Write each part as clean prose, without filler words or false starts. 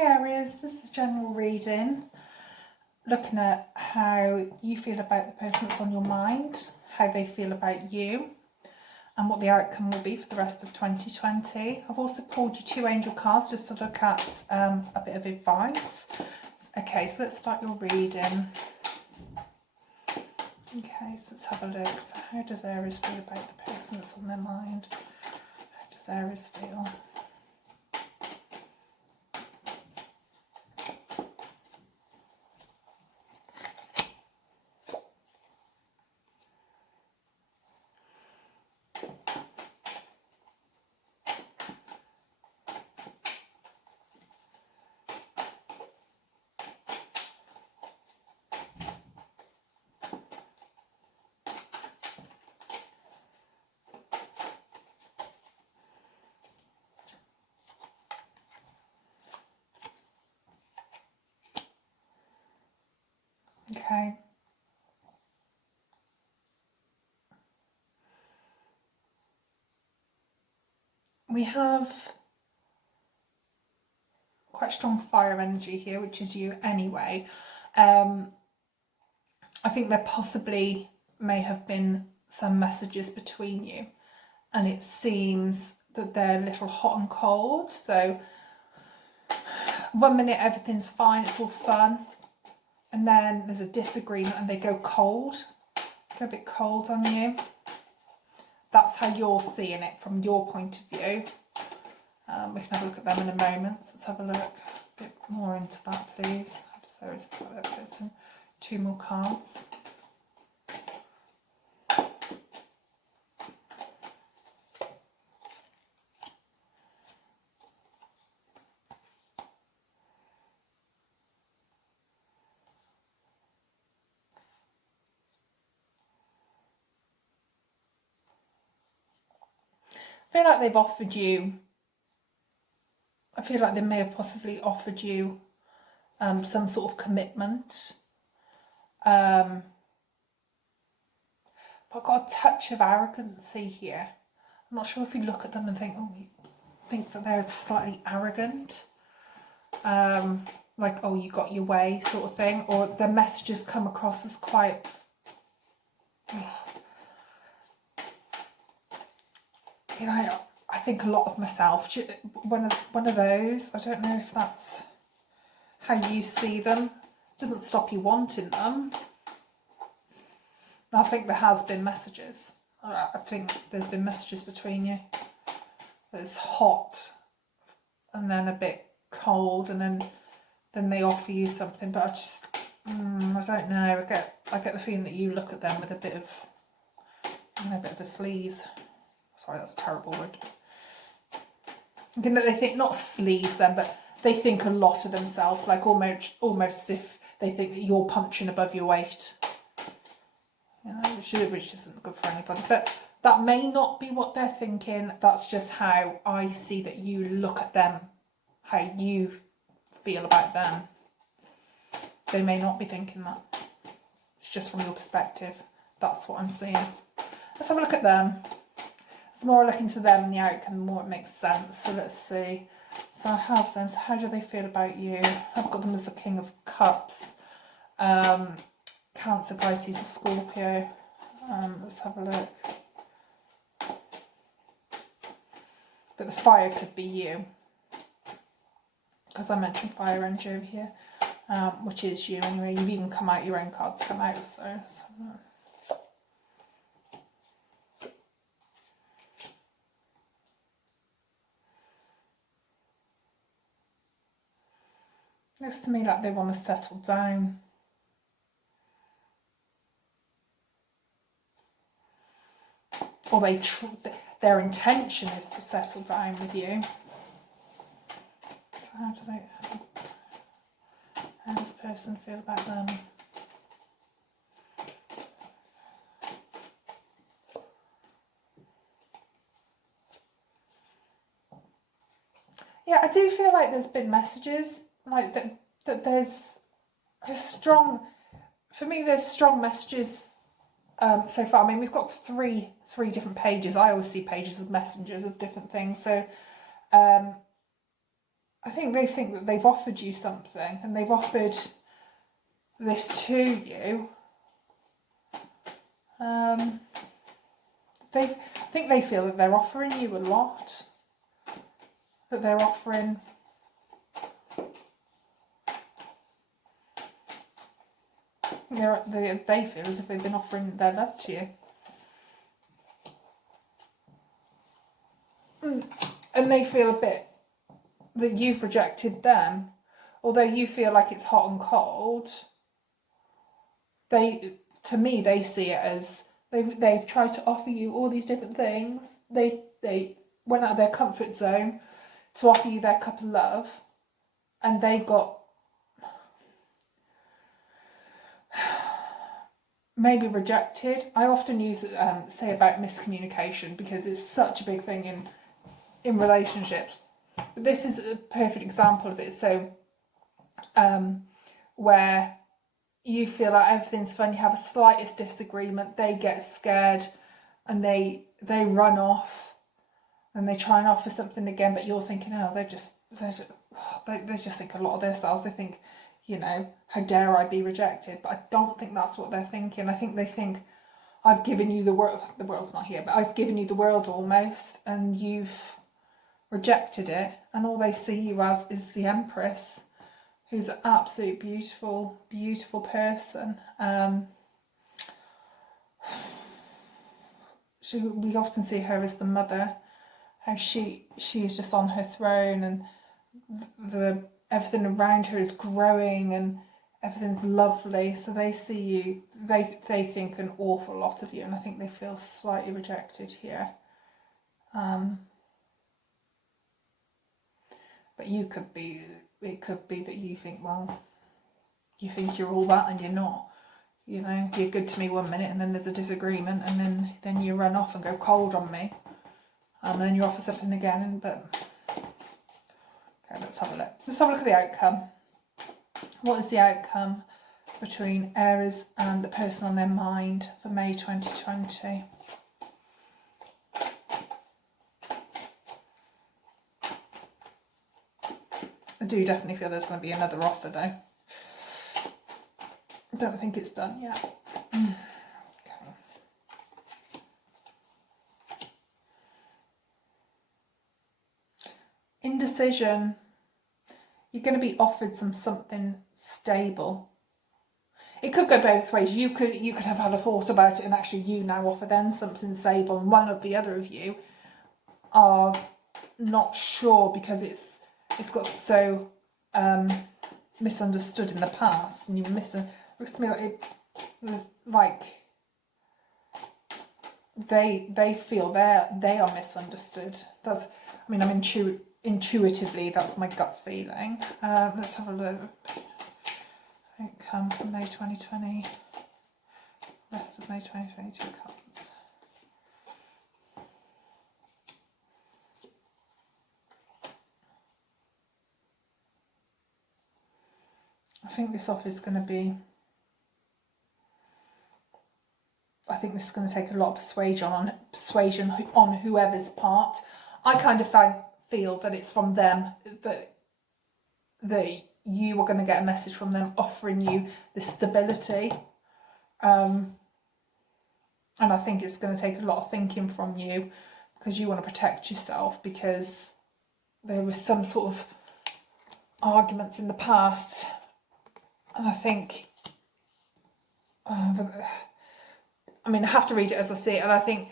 Hi Aries, this is a general reading, looking at how you feel about the person that's on your mind, how they feel about you, and what the outcome will be for the rest of 2020. I've also pulled you 2 angel cards just to look at a bit of advice. Okay, so let's start your reading. Okay, so let's have a look. So how does Aries feel about the person that's on their mind? How does Aries feel? Okay. We have quite strong fire energy here, which is you anyway. I think there possibly may have been some messages between you, and it seems that they're a little hot and cold. So 1 minute everything's fine, it's all fun, and then there's a disagreement and they go cold, go a bit cold on you. That's how you're seeing it from your point of view. We can have a look at them in a moment. So let's have a look a bit more into that, please. How does Aries feel about that person? 2 more cards. I feel like they've offered you, I feel like they may have possibly offered you some sort of commitment. But I've got a touch of arrogancy here. I'm not sure if you look at them and think, oh, you think that they're slightly arrogant. Like, oh, you got your way sort of thing. Or their messages come across as quite... You know, I think a lot of myself. One of those. I don't know if that's how you see them. It doesn't stop you wanting them. I think there has been messages. I think there's been messages between you. It's hot, and then a bit cold, and then they offer you something. But I don't know. I get the feeling that you look at them with a bit of, a bit of a sleaze. Sorry, that's a terrible word. They think, not sleaze them, but they think a lot of themselves, like almost as if they think that you're punching above your weight. You know, which isn't good for anybody. But that may not be what they're thinking. That's just how I see that you look at them, how you feel about them. They may not be thinking that. It's just from your perspective. That's what I'm seeing. Let's have a look at them. The more I look into them and the outcome, the more it makes sense. So let's see. So I have them. So how do they feel about you? I've got them as the King of Cups. Cancer, Pisces or Scorpio. Let's have a look. But the fire could be you. Because I mentioned fire energy over here. Which is you anyway. You've even come out, your own cards come out. So let's have a look. Looks to me like they want to settle down. Or their intention is to settle down with you. So how does this person feel about them? Yeah, I do feel like there's been messages like that there's a strong, for me there's strong messages so far. I mean, we've got three different pages. I always see pages of messengers of different things. So I think they think that they've offered you something, and they've offered this to you. I think they feel that they're offering you a lot. That they're offering they feel as if they've been offering their love to you. And they feel a bit that you've rejected them. Although you feel like it's hot and cold, to me, they see it as they've tried to offer you all these different things. They went out of their comfort zone to offer you their cup of love, and they got maybe rejected. I often use say about miscommunication because it's such a big thing in relationships. But this is a perfect example of it. So where you feel like everything's fine, you have a slightest disagreement, they get scared and they run off and they try and offer something again, but you're thinking, oh, they just think a lot of themselves. They think, you know, how dare I be rejected? But I don't think that's what they're thinking. I think they think, I've given you the world. The world's not here, but I've given you the world almost, and you've rejected it, and all they see you as is the Empress, who's an absolute beautiful, beautiful person. We often see her as the mother, how she is just on her throne, and everything around her is growing and everything's lovely. So they see you, they think an awful lot of you, and I think they feel slightly rejected here. But it could be that you think, well, you think you're all that and you're not. You know, you're good to me one minute and then there's a disagreement, and then you run off and go cold on me, and then you offer something again. Okay, let's have a look. Let's have a look at the outcome. What is the outcome between Aries and the person on their mind for May 2020? I do definitely feel there's going to be another offer though. I don't think it's done yet. Okay. Indecision. You're going to be offered something stable. It could go both ways. You could have had a thought about it, and actually you now offer them something stable, and one or the other of you are not sure because it's got so misunderstood in the past, and looks to me like they feel they are misunderstood. That's, I mean, intuitively that's my gut feeling. Let's have a look. Outcome for May 2020. Rest of May 2022 cards. I think this offer is going to be, I think this is going to take a lot of persuasion on whoever's part. I kind of feel that it's from them, that you are going to get a message from them offering you the stability. And I think it's going to take a lot of thinking from you, because you want to protect yourself, because there was some sort of arguments in the past. And I think, I have to read it as I see it, and I think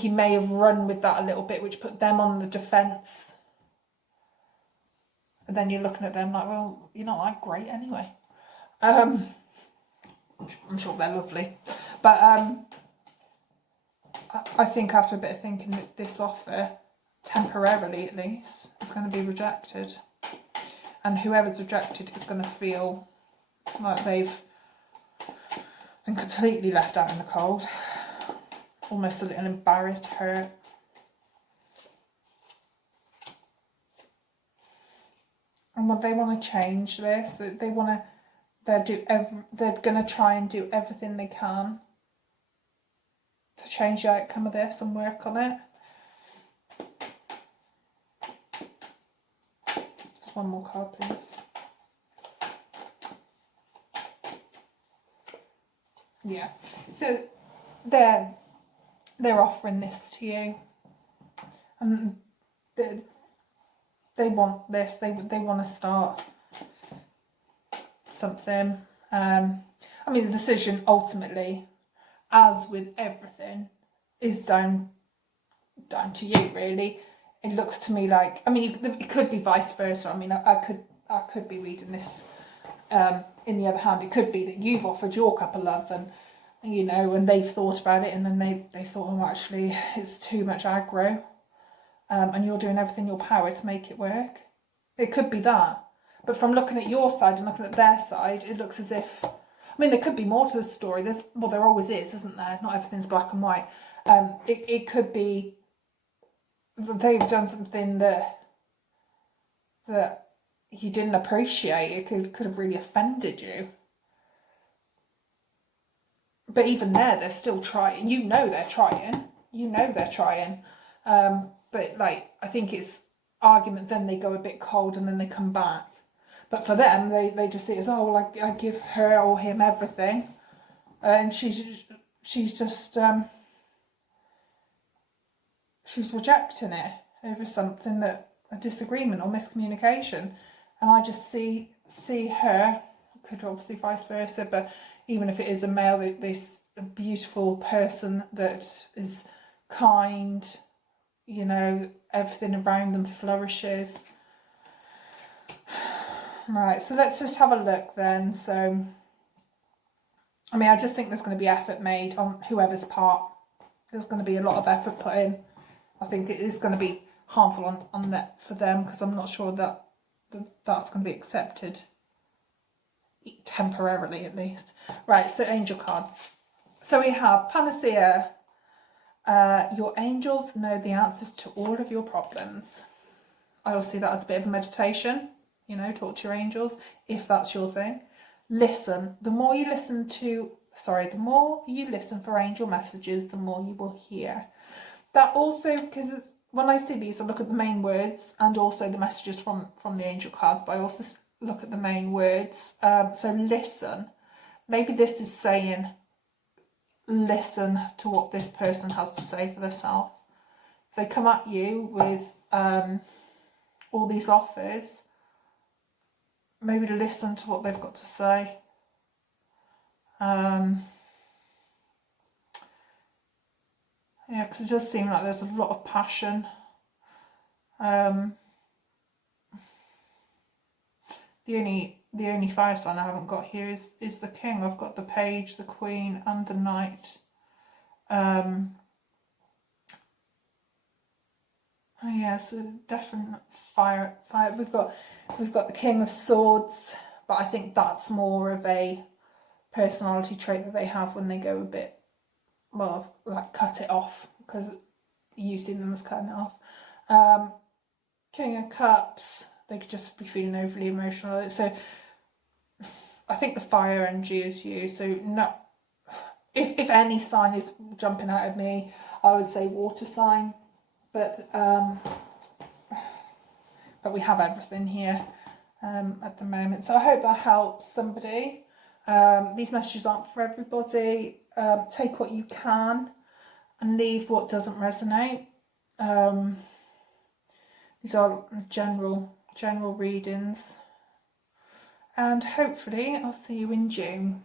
he may have run with that a little bit, which put them on the defence. And then you're looking at them like, well, you're not that great anyway. I'm sure they're lovely. But I think after a bit of thinking that this offer, temporarily at least, is going to be rejected. And whoever's rejected is going to feel like they've been completely left out in the cold. Almost a little embarrassed, hurt. And what they want to change this, they're going to try and do everything they can to change the outcome of this and work on it. Just one more card, please. Yeah, so they're offering this to you, and they want this. They want to start something. I mean, the decision ultimately, as with everything, is down to you, really. It looks to me like, I mean, it could be vice versa. I mean, I could be reading this. In the other hand, it could be that you've offered your cup of love, and you know, and they've thought about it, and then they thought, oh, actually, it's too much aggro, and you're doing everything in your power to make it work. It could be that. But from looking at your side and looking at their side, it looks as if, I mean, there could be more to the story. There always is, isn't there? Not everything's black and white. It could be that they've done something that you didn't appreciate. It could have really offended you. But even they're still trying. You know they're trying. But like, I think it's argument, then they go a bit cold and then they come back. But for them, they just see it as, oh, well, I give her or him everything. And she's just, she's rejecting it over something that, a disagreement or miscommunication. And I just see her, could obviously vice versa, but even if it is a male, this beautiful person that is kind, you know, everything around them flourishes. Right, so let's just have a look then. So, I mean, I just think there's going to be effort made on whoever's part. There's going to be a lot of effort put in. I think it is going to be harmful on that for them, because I'm not sure that that's going to be accepted. Temporarily, at least. Right, so angel cards. So we have Panacea. Your angels know the answers to all of your problems. I also see that as a bit of a meditation. You know, talk to your angels, if that's your thing. Listen. The more you listen for angel messages, the more you will hear. That also, because when I see these, I look at the main words and also the messages from the angel cards, but I also look at the main words. So listen. Maybe this is saying, listen to what this person has to say for themselves. If they come at you with all these offers, maybe to listen to what they've got to say. Yeah, because it does seem like there's a lot of passion. The only fire sign I haven't got here is the king. I've got the page, the queen, and the knight. Oh yeah, so definite fire. We've got the king of swords, but I think that's more of a personality trait that they have when they go a bit, well, like cut it off, because you see them as cutting it off. King of cups, they could just be feeling overly emotional. So I think the fire energy is you. So no, if any sign is jumping out at me, I would say water sign. But we have everything here at the moment. So I hope that helps somebody. These messages aren't for everybody. Take what you can and leave what doesn't resonate. These are general readings. And hopefully I'll see you in June.